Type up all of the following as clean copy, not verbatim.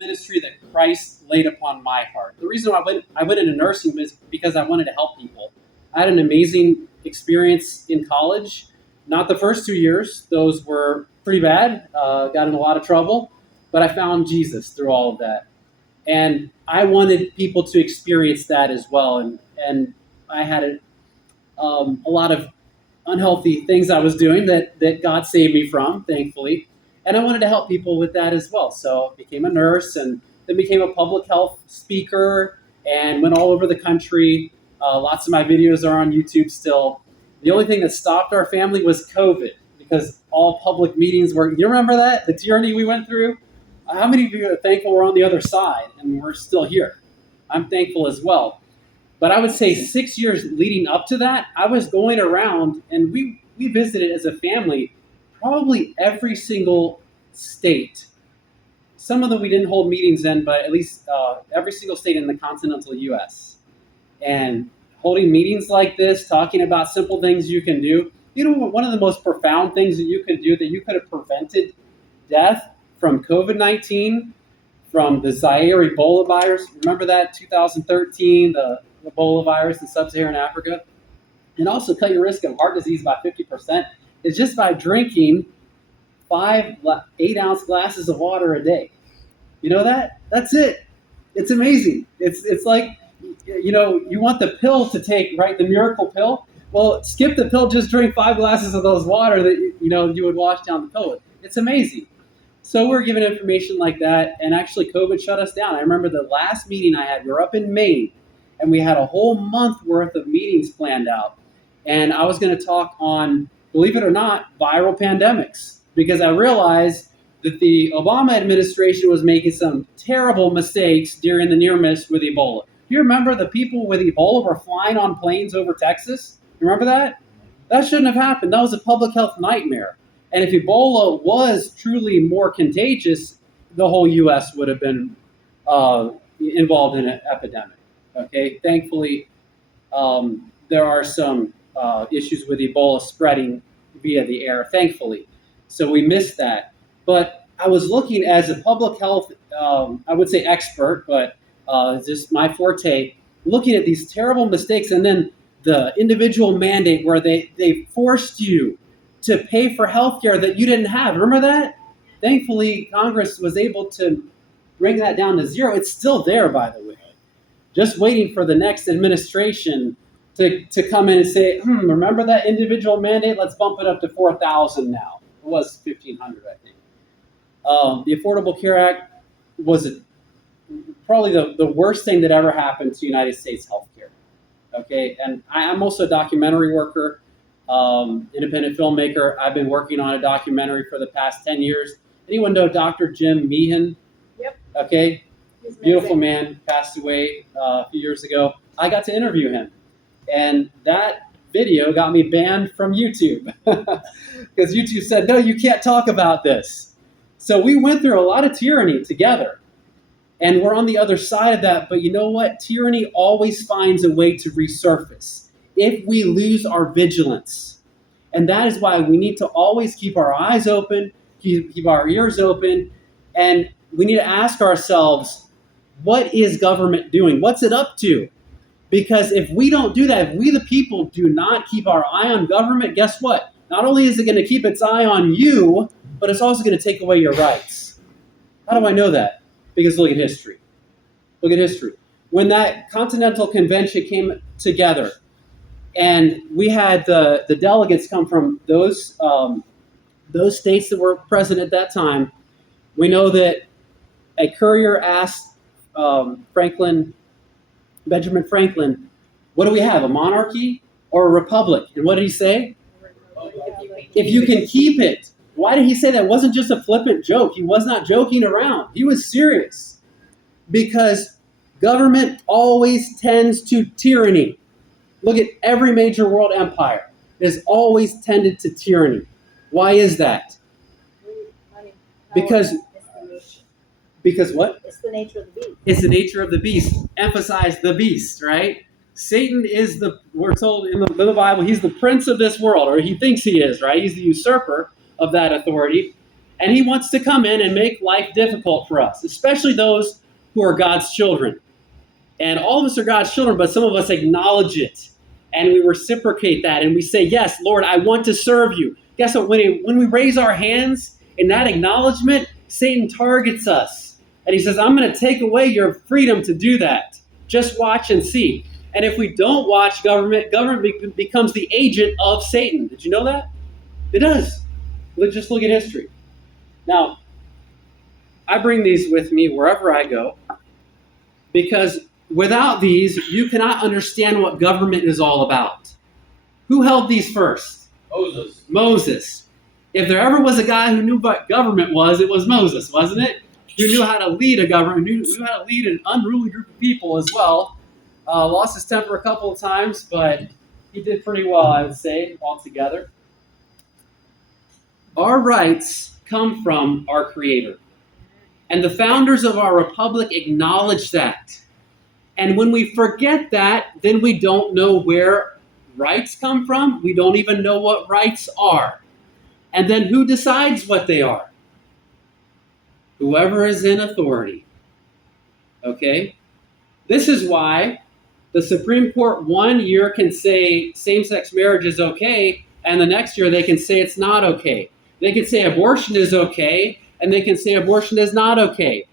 ministry that Christ laid upon my heart. The reason I went into nursing was because I wanted to help people. I had an amazing experience in college. Not the first 2 years; those were pretty bad. Got in a lot of trouble, but I found Jesus through all of that, and I wanted people to experience that as well. And I had a lot of unhealthy things I was doing that God saved me from, thankfully. And I wanted to help people with that as well. So I became a nurse and then became a public health speaker and went all over the country. Lots of my videos are on YouTube still. The only thing that stopped our family was COVID because all public meetings were, you remember that? The tyranny we went through? How many of you are thankful we're on the other side and we're still here? I'm thankful as well. But I would say 6 years leading up to that, I was going around and we visited as a family probably every single state. Some of them we didn't hold meetings in, but at least every single state in the continental U.S. And holding meetings like this, talking about simple things you can do. You know, one of the most profound things that you could do that you could have prevented death from COVID-19, from the Zaire Ebola virus. Remember that 2013, the Ebola virus in sub-Saharan Africa? And also cut your risk of heart disease by 50% is just by drinking 5 8-ounce glasses of water a day. You know that? That's it. It's amazing. It's like, you know, you want the pill to take, right? The miracle pill. Well, skip the pill, just drink 5 glasses of those water that, you know, you would wash down the pill with. It's amazing. So we're given information like that, and actually COVID shut us down. I remember the last meeting I had, we were up in Maine, and we had a whole month worth of meetings planned out. And I was going to talk on, believe it or not, viral pandemics, because I realized that the Obama administration was making some terrible mistakes during the near miss with Ebola. You remember the people with Ebola were flying on planes over Texas? You remember that? That shouldn't have happened. That was a public health nightmare. And if Ebola was truly more contagious, the whole U.S. would have been involved in an epidemic. Okay, thankfully, there are some issues with Ebola spreading via the air, thankfully. So we missed that. But I was looking as a public health, I would say expert, but just my forte, looking at these terrible mistakes and then the individual mandate where they forced you to pay for health care that you didn't have. Remember that? Thankfully, Congress was able to bring that down to zero. It's still there, by the way. Just waiting for the next administration to come in and say, remember that individual mandate? Let's bump it up to 4,000 now. It was 1,500, I think. The Affordable Care Act was probably the worst thing that ever happened to United States healthcare. Okay, and I'm also a documentary worker. Independent filmmaker. I've been working on a documentary for the past 10 years. Anyone know Dr. Jim Meehan? Yep. Okay. Beautiful man, passed away a few years ago. I got to interview him. And that video got me banned from YouTube. Because YouTube said, no, you can't talk about this. So we went through a lot of tyranny together. And we're on the other side of that. But you know what? Tyranny always finds a way to resurface if we lose our vigilance. And that is why we need to always keep our eyes open, keep our ears open, and we need to ask ourselves, what is government doing? What's it up to? Because if we don't do that, if we the people do not keep our eye on government, guess what? Not only is it going to keep its eye on you, but it's also going to take away your rights. How do I know that? Because look at history. Look at history. When that Continental Convention came together, and we had the delegates come from those states that were present at that time. We know that a courier asked Benjamin Franklin, what do we have, a monarchy or a republic? And what did he say? If you can keep it. Why did he say that? It wasn't just a flippant joke. He was not joking around. He was serious. Because government always tends to tyranny. Look at every major world empire. It has always tended to tyranny. Why is that? Because what? It's the nature of the beast. It's the nature of the beast. Emphasize the beast, right? Satan is we're told in the Bible, he's the prince of this world, or he thinks he is, right? He's the usurper of that authority. And he wants to come in and make life difficult for us, especially those who are God's children. And all of us are God's children, but some of us acknowledge it. And we reciprocate that. And we say, yes, Lord, I want to serve you. Guess what? When we raise our hands in that acknowledgement, Satan targets us. And he says, I'm going to take away your freedom to do that. Just watch and see. And if we don't watch government becomes the agent of Satan. Did you know that? It does. Let's just look at history. Now, I bring these with me wherever I go, because without these, you cannot understand what government is all about. Who held these first? Moses. If there ever was a guy who knew what government was, it was Moses, wasn't it? Who knew how to lead a government, knew how to lead an unruly group of people as well. Lost his temper a couple of times, but he did pretty well, I would say, altogether. Our rights come from our Creator. And the founders of our republic acknowledge that. And when we forget that, then we don't know where rights come from. We don't even know what rights are. And then who decides what they are? Whoever is in authority. Okay? This is why the Supreme Court 1 year can say same-sex marriage is okay, and the next year they can say it's not okay. They can say abortion is okay, and they can say abortion is not okay.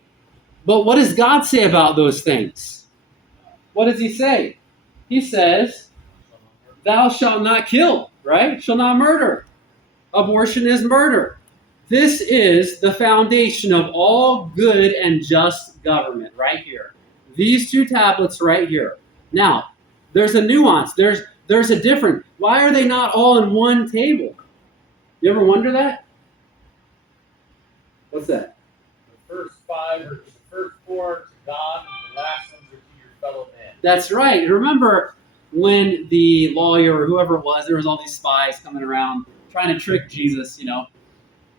But what does God say about those things? What does he say? He says, thou shalt not kill, right? Shall not murder. Abortion is murder. This is the foundation of all good and just government right here. These two tablets right here. Now, there's a nuance. There's a difference. Why are they not all in one table? You ever wonder that? What's that? The first 5 or the first 4 to God, and the last ones are to your fellow man. That's right. Remember when the lawyer or whoever it was, there was all these spies coming around trying to trick Jesus,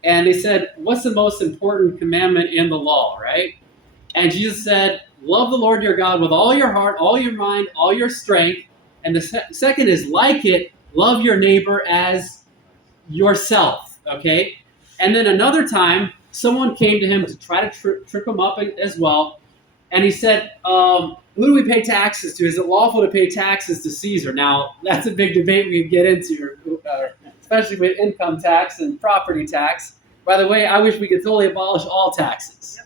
and they said, what's the most important commandment in the law, right? And Jesus said, love the Lord your God with all your heart, all your mind, all your strength. And the second is like it, love your neighbor as yourself, okay? And then another time, someone came to him to try to trip him up as well. And he said, who do we pay taxes to? Is it lawful to pay taxes to Caesar? Now, that's a big debate we could get into, especially with income tax and property tax. By the way, I wish we could totally abolish all taxes.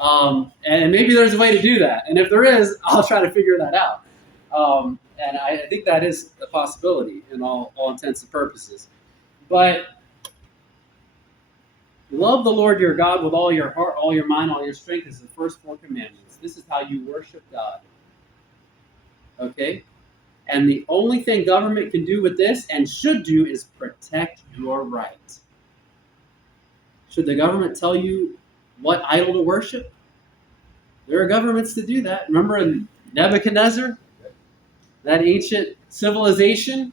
And maybe there's a way to do that. And if there is, I'll try to figure that out. And I think that is a possibility in all intents and purposes. But love the Lord your God with all your heart, all your mind, all your strength is the first 4 commandments. This is how you worship God. Okay? And the only thing government can do with this and should do is protect your right. Should the government tell you what idol to worship? There are governments to do that. Remember in Nebuchadnezzar? That ancient civilization?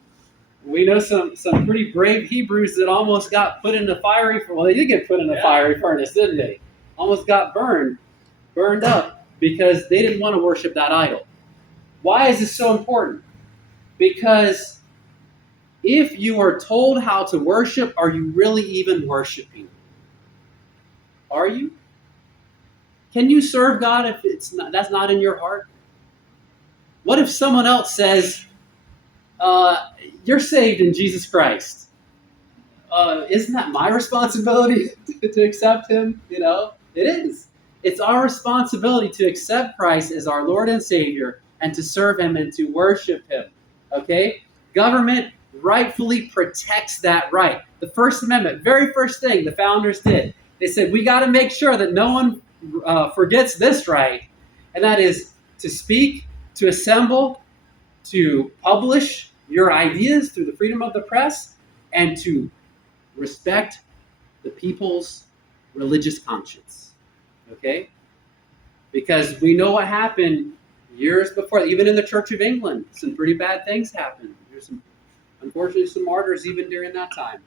We know some pretty brave Hebrews that almost got put in the fiery furnace. Well, they did get put in the fiery furnace, didn't they? Almost got burned up because they didn't want to worship that idol. Why is this so important? Because if you are told how to worship, are you really even worshiping? Are you? Can you serve God if that's not in your heart? What if someone else says, you're saved in Jesus Christ? Isn't that my responsibility to accept him? It is. It's our responsibility to accept Christ as our Lord and Savior and to serve him and to worship him. Okay? Government rightfully protects that right. The First Amendment, very first thing the founders did, they said, we got to make sure that no one forgets this right, and that is to speak, to assemble, to publish your ideas through the freedom of the press, and to respect the people's religious conscience. Okay? Because we know what happened years before, even in the Church of England, some pretty bad things happened. There's unfortunately some martyrs even during that time.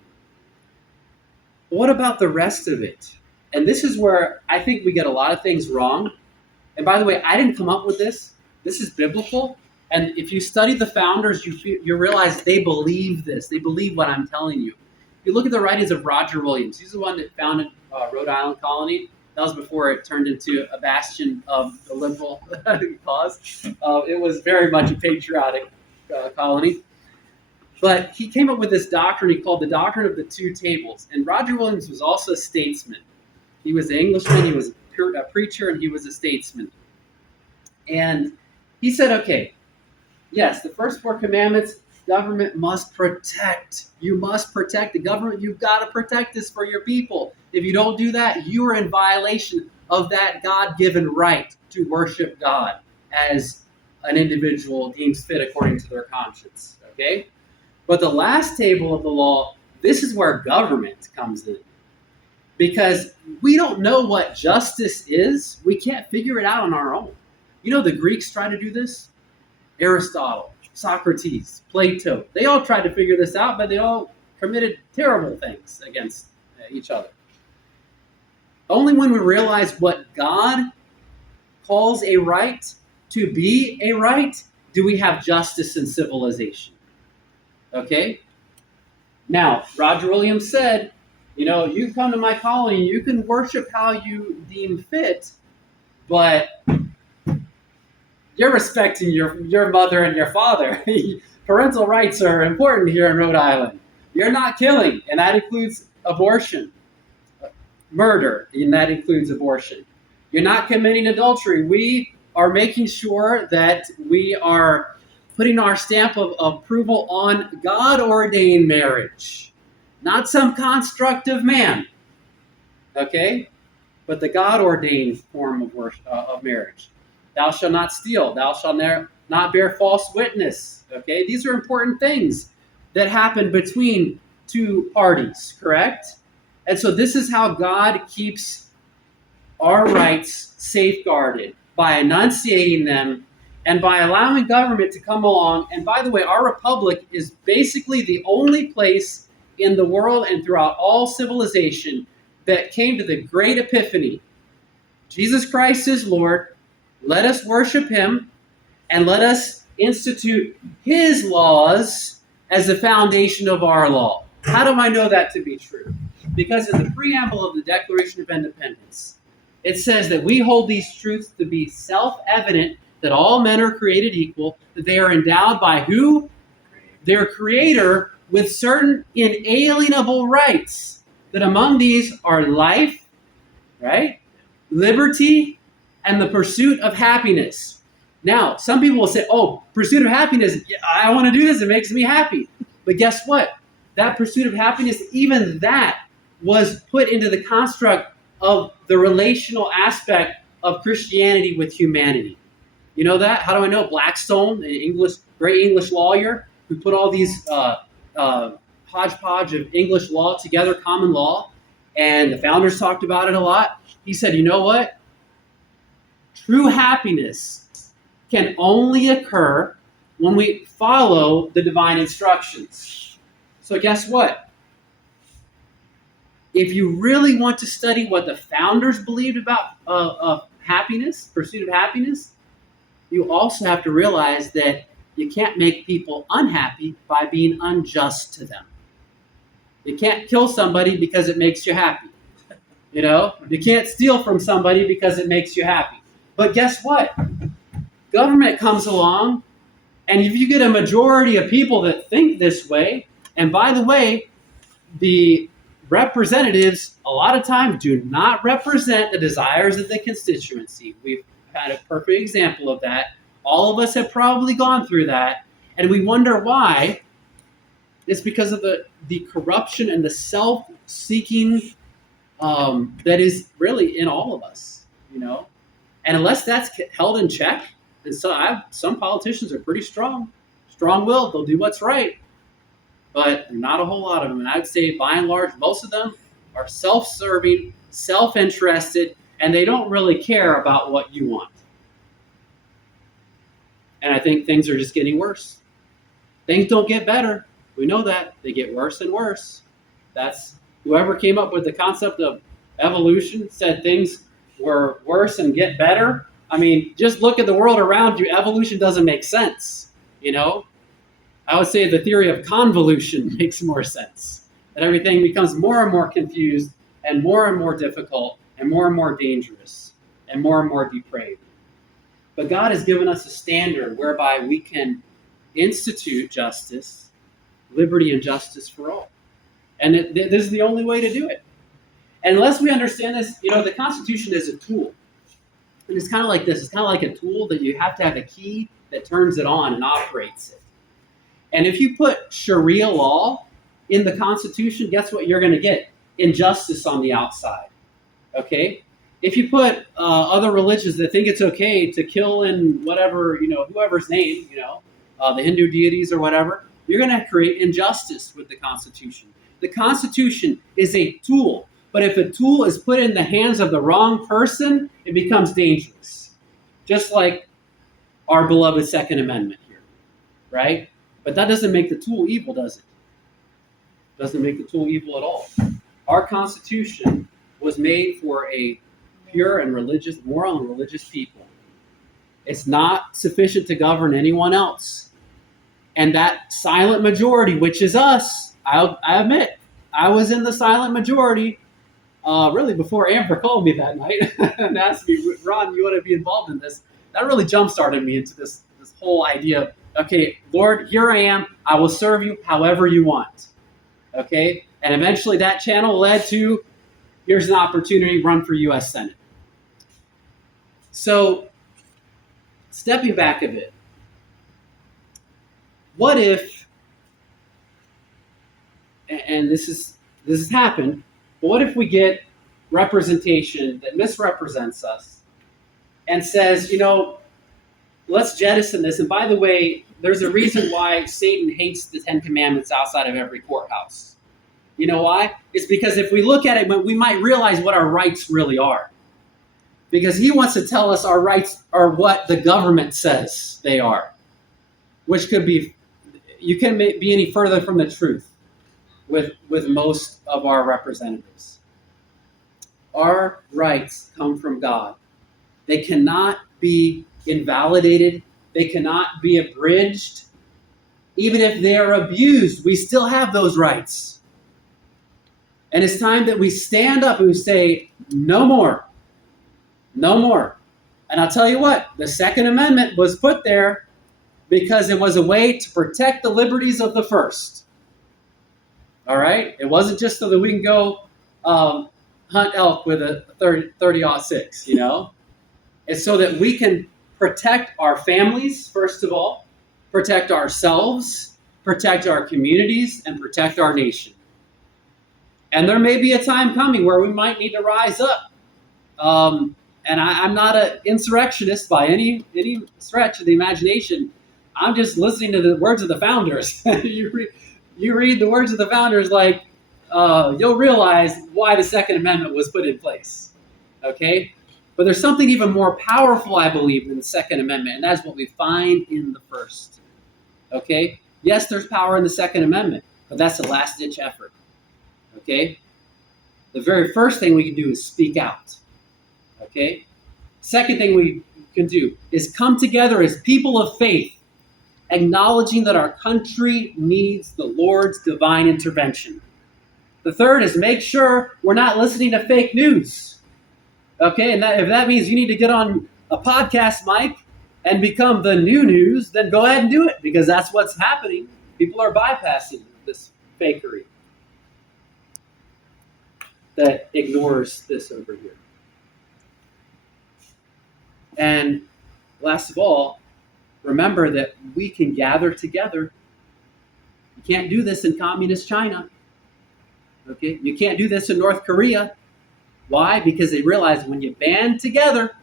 What about the rest of it? And this is where I think we get a lot of things wrong. And by the way, I didn't come up with this. This is biblical. And if you study the founders, you realize they believe this. They believe what I'm telling you. you look at the writings of Roger Williams. He's the one that founded Rhode Island Colony. That was before it turned into a bastion of the liberal cause. It was very much a patriotic colony. But he came up with this doctrine he called the doctrine of the two tables. And Roger Williams was also a statesman. He was an Englishman, he was a preacher, and he was a statesman. And he said, okay, yes, the first four commandments, government must protect. You must protect the government. You've got to protect this for your people. If you don't do that, you are in violation of that God-given right to worship God as an individual deems fit according to their conscience. Okay? But the last table of the law, this is where government comes in. Because we don't know what justice is. We can't figure it out on our own. You know, the Greeks tried to do this. Aristotle, Socrates, Plato, they all tried to figure this out, but they all committed terrible things against each other. Only when we realize what God calls a right to be a right do we have justice and civilization. Okay? Now, Roger Williams said, you know, you come to my colony, you can worship how you deem fit, but you're respecting your mother and your father. Parental rights are important here in Rhode Island. You're not killing, and that includes abortion. Murder, and that includes abortion. You're not committing adultery. We are making sure that we are putting our stamp of approval on God-ordained marriage, not some construct of man, okay? But the God-ordained form of worship, of marriage. Thou shalt not steal. Thou shalt not bear false witness. Okay, these are important things that happen between two parties, correct? And so this is how God keeps our rights safeguarded, by enunciating them and by allowing government to come along. And by the way, our republic is basically the only place in the world and throughout all civilization that came to the great epiphany. Jesus Christ is Lord. Let us worship him, and let us institute his laws as the foundation of our law. How do I know that to be true? Because in the preamble of the Declaration of Independence, it says that we hold these truths to be self-evident, that all men are created equal, that they are endowed by who? Their Creator, with certain inalienable rights, that among these are life, right? Liberty, and the pursuit of happiness. Now, some people will say, oh, pursuit of happiness, I want to do this, it makes me happy. But guess what? That pursuit of happiness, even that was put into the construct of the relational aspect of Christianity with humanity. You know that? How do I know? Blackstone, an great English lawyer, who put all these hodgepodge of English law together, common law, and the founders talked about it a lot. He said, you know what? True happiness can only occur when we follow the divine instructions. So guess what? If you really want to study what the founders believed about happiness, pursuit of happiness, you also have to realize that you can't make people unhappy by being unjust to them. You can't kill somebody because it makes you happy. You know, you can't steal from somebody because it makes you happy. But guess what? Government comes along, and if you get a majority of people that think this way, and by the way, the representatives a lot of times do not represent the desires of the constituency. We've had a perfect example of that. All of us have probably gone through that, and we wonder why. It's because of the corruption and the self-seeking that is really in all of us, you know. And unless that's held in check, and so some politicians are pretty strong-willed. They'll do what's right, but not a whole lot of them. And I'd say, by and large, most of them are self-serving, self-interested, and they don't really care about what you want. And I think things are just getting worse. Things don't get better. We know that. They get worse and worse. That's whoever came up with the concept of evolution said things were worse and get better. I mean, just look at the world around you. Evolution doesn't make sense, you know? I would say the theory of convolution makes more sense. And everything becomes more and more confused and more difficult and more dangerous and more depraved. But God has given us a standard whereby we can institute justice, liberty, and justice for all. And this is the only way to do it. And unless we understand this, the Constitution is a tool. And it's kind of like this. It's kind of like a tool that you have to have a key that turns it on and operates it. And if you put Sharia law in the Constitution, guess what you're going to get? Injustice on the outside. Okay? If you put other religions that think it's okay to kill in whatever, whoever's name, the Hindu deities or whatever, you're going to create injustice with the Constitution. The Constitution is a tool, but if a tool is put in the hands of the wrong person, it becomes dangerous. Just like our beloved Second Amendment here, right? But that doesn't make the tool evil, does it? Doesn't make the tool evil at all. Our Constitution was made for a pure and moral and religious people. It's not sufficient to govern anyone else. And that silent majority, which is us, I admit, I was in the silent majority really before Amber called me that night and asked me, Ron, you want to be involved in this? That really jump-started me into this whole idea of, okay, Lord, here I am. I will serve you however you want. Okay? And eventually that channel led to, here's an opportunity, run for U.S. Senate. So, stepping back a bit, what if, and this has happened, but what if we get representation that misrepresents us and says, let's jettison this. And by the way, there's a reason why Satan hates the Ten Commandments outside of every courthouse. You know why? It's because if we look at it, we might realize what our rights really are. Because he wants to tell us our rights are what the government says they are. Which could be, you can't be any further from the truth with most of our representatives. Our rights come from God. They cannot be invalidated. They cannot be abridged. Even if they are abused, we still have those rights. And it's time that we stand up and we say, no more. No more. And I'll tell you what, the Second Amendment was put there because it was a way to protect the liberties of the first. All right? It wasn't just so that we can go hunt elk with a 30-06, It's so that we can protect our families, first of all, protect ourselves, protect our communities, and protect our nation. And there may be a time coming where we might need to rise up. And I'm not an insurrectionist by any stretch of the imagination. I'm just listening to the words of the founders. You read the words of the founders, like you'll realize why the Second Amendment was put in place. Okay? But there's something even more powerful, I believe, than the Second Amendment, and that's what we find in the First. Okay? Yes, there's power in the Second Amendment, but that's a last-ditch effort. Okay? The very first thing we can do is speak out. Okay? Second thing we can do is come together as people of faith, acknowledging that our country needs the Lord's divine intervention. The third is make sure we're not listening to fake news. Okay? And if that means you need to get on a podcast mic and become the new news, then go ahead and do it, because that's what's happening. People are bypassing this fakery that ignores this over here. And last of all, remember that we can gather together. You can't do this in communist China. Okay? You can't do this in North Korea. Why? Because they realize when you band together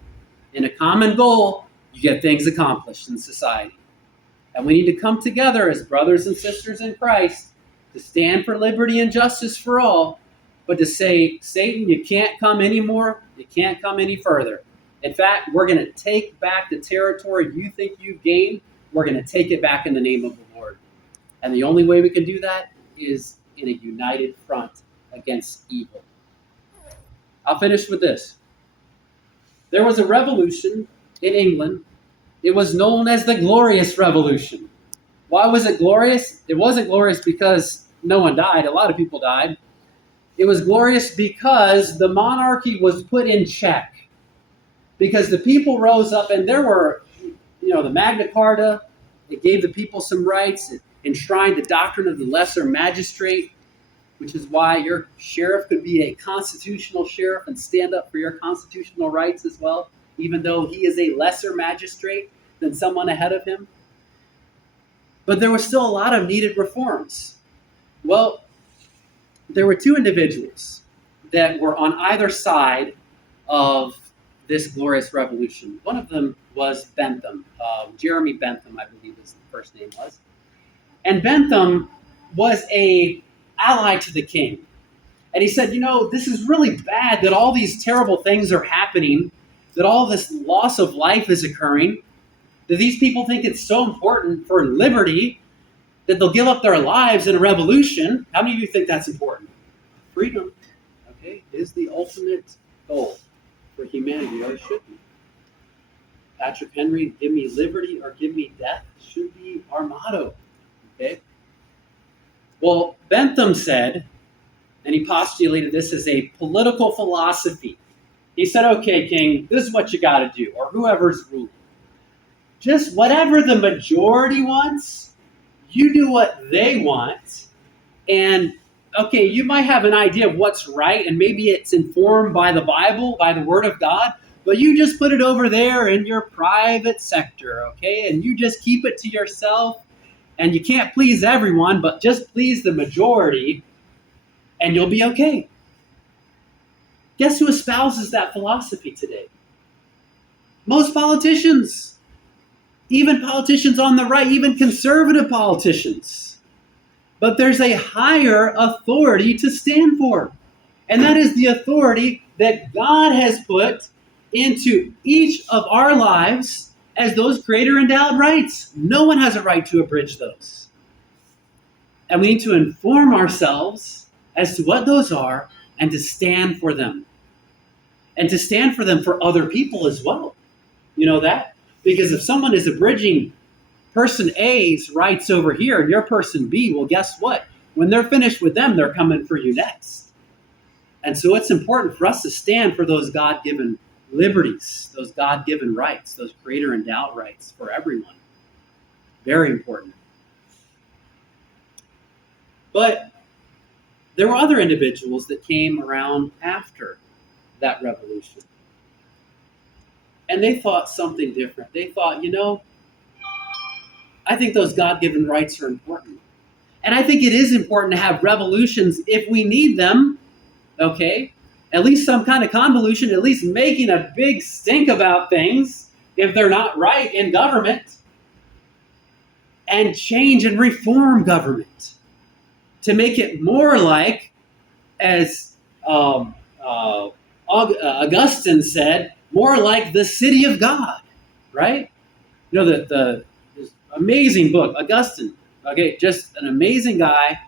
in a common goal, you get things accomplished in society. And we need to come together as brothers and sisters in Christ to stand for liberty and justice for all, but to say, Satan, you can't come anymore. You can't come any further. In fact, we're going to take back the territory you think you've gained. We're going to take it back in the name of the Lord. And the only way we can do that is in a united front against evil. I'll finish with this. There was a revolution in England. It was known as the Glorious Revolution. Why was it glorious? It wasn't glorious because, no one died. A lot of people died. It was glorious because the monarchy was put in check. Because the people rose up, and there were, the Magna Carta. It gave the people some rights. It enshrined the doctrine of the lesser magistrate, which is why your sheriff could be a constitutional sheriff and stand up for your constitutional rights as well, even though he is a lesser magistrate than someone ahead of him. But there were still a lot of needed reforms. Well, there were two individuals that were on either side of this glorious revolution. One of them was Bentham. Jeremy Bentham, I believe his first name was. And Bentham was a ally to the king. And he said, this is really bad that all these terrible things are happening, that all this loss of life is occurring, that these people think it's so important for liberty that they'll give up their lives in a revolution. How many of you think that's important? Freedom, okay, is the ultimate goal for humanity, or it should be. Patrick Henry, give me liberty or give me death, should be our motto, okay? Well, Bentham said, and he postulated this as a political philosophy. He said, okay, king, this is what you got to do, or whoever's ruling. Just whatever the majority wants, you do what they want, and okay, you might have an idea of what's right, and maybe it's informed by the Bible, by the Word of God, but you just put it over there in your private sector, okay? And you just keep it to yourself, and you can't please everyone, but just please the majority, and you'll be okay. Guess who espouses that philosophy today? Most politicians. Even politicians on the right, even conservative politicians. But there's a higher authority to stand for. And that is the authority that God has put into each of our lives as those greater endowed rights. No one has a right to abridge those. And we need to inform ourselves as to what those are and to stand for them. And to stand for them for other people as well. You know that? Because if someone is abridging person A's rights over here and your person B, well, guess what? When they're finished with them, they're coming for you next. And so it's important for us to stand for those God-given liberties, those God-given rights, those greater endowed rights for everyone. Very important. But there were other individuals that came around after that revolution. And they thought something different. They thought, I think those God-given rights are important. And I think it is important to have revolutions if we need them, okay? At least some kind of convolution, at least making a big stink about things if they're not right in government. And change and reform government to make it more like, as Augustine said, more like the city of God, right? The amazing book, Augustine. Okay, just an amazing guy.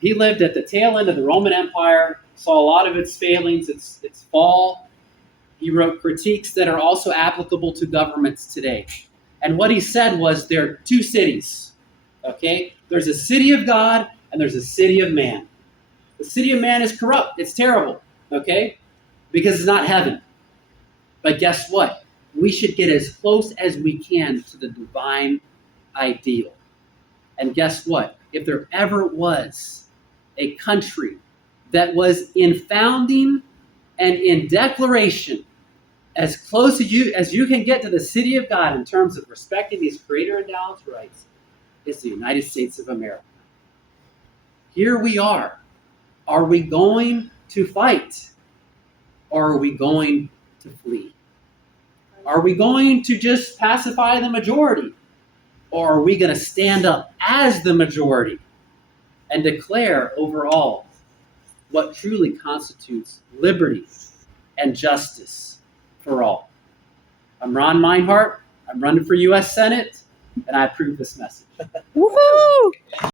He lived at the tail end of the Roman Empire, saw a lot of its failings, its fall. He wrote critiques that are also applicable to governments today. And what he said was there are two cities, okay? There's a city of God and there's a city of man. The city of man is corrupt. It's terrible, okay? Because it's not heaven. But guess what? We should get as close as we can to the divine ideal. And guess what? If there ever was a country that was in founding and in declaration as close as you can get to the city of God in terms of respecting these greater endowed rights, it's the United States of America. Here we are. Are we going to fight? Or are we going to flee? Are we going to just pacify the majority? Or are we going to stand up as the majority and declare overall what truly constitutes liberty and justice for all? I'm Ron Meinhardt. I'm running for U.S. Senate, and I approve this message. Woohoo!